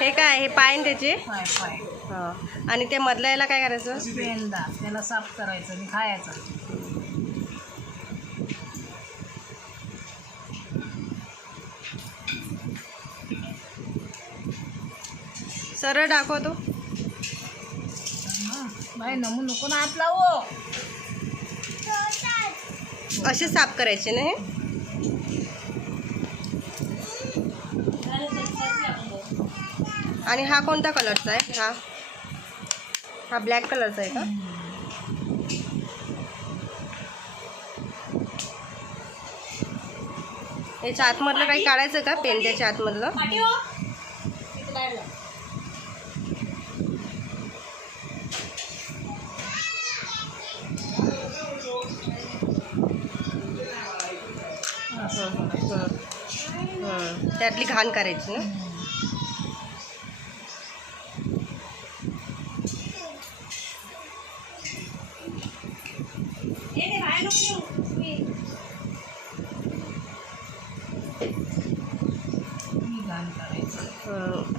हे काय, हे पाय न त्याचे? पाय पाय हां. आणि ते मधल्या याला काय करायचं? पेंदा त्याला साफ करायचं आणि खायचं. सरळ दाखवतो. बाई नमू नको ना हात लावू. असे साफ करायचे ना हे? आणि हा कोणत्या कलरचा आहे? हा ब्लॅक कलरचा आहे का? याच्या आतमधलं काही काढायचं का, पेंद्याच्या आतमधलं? त्यातली घाण करायची ना?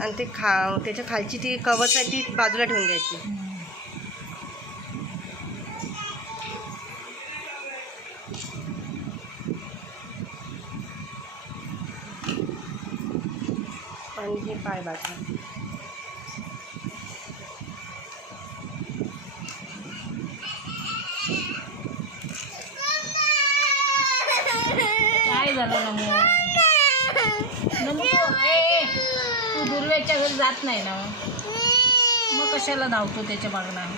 आणि ते त्याच्या खालची ती कवच आहे ती बाजूला ठेवून द्यायची. आणि हे पाय बाजू. काय झालं नमू? नमू तू दुर्वेच्या घरी जात नाही ना, मग कशाला धावतो त्याच्या मागणं?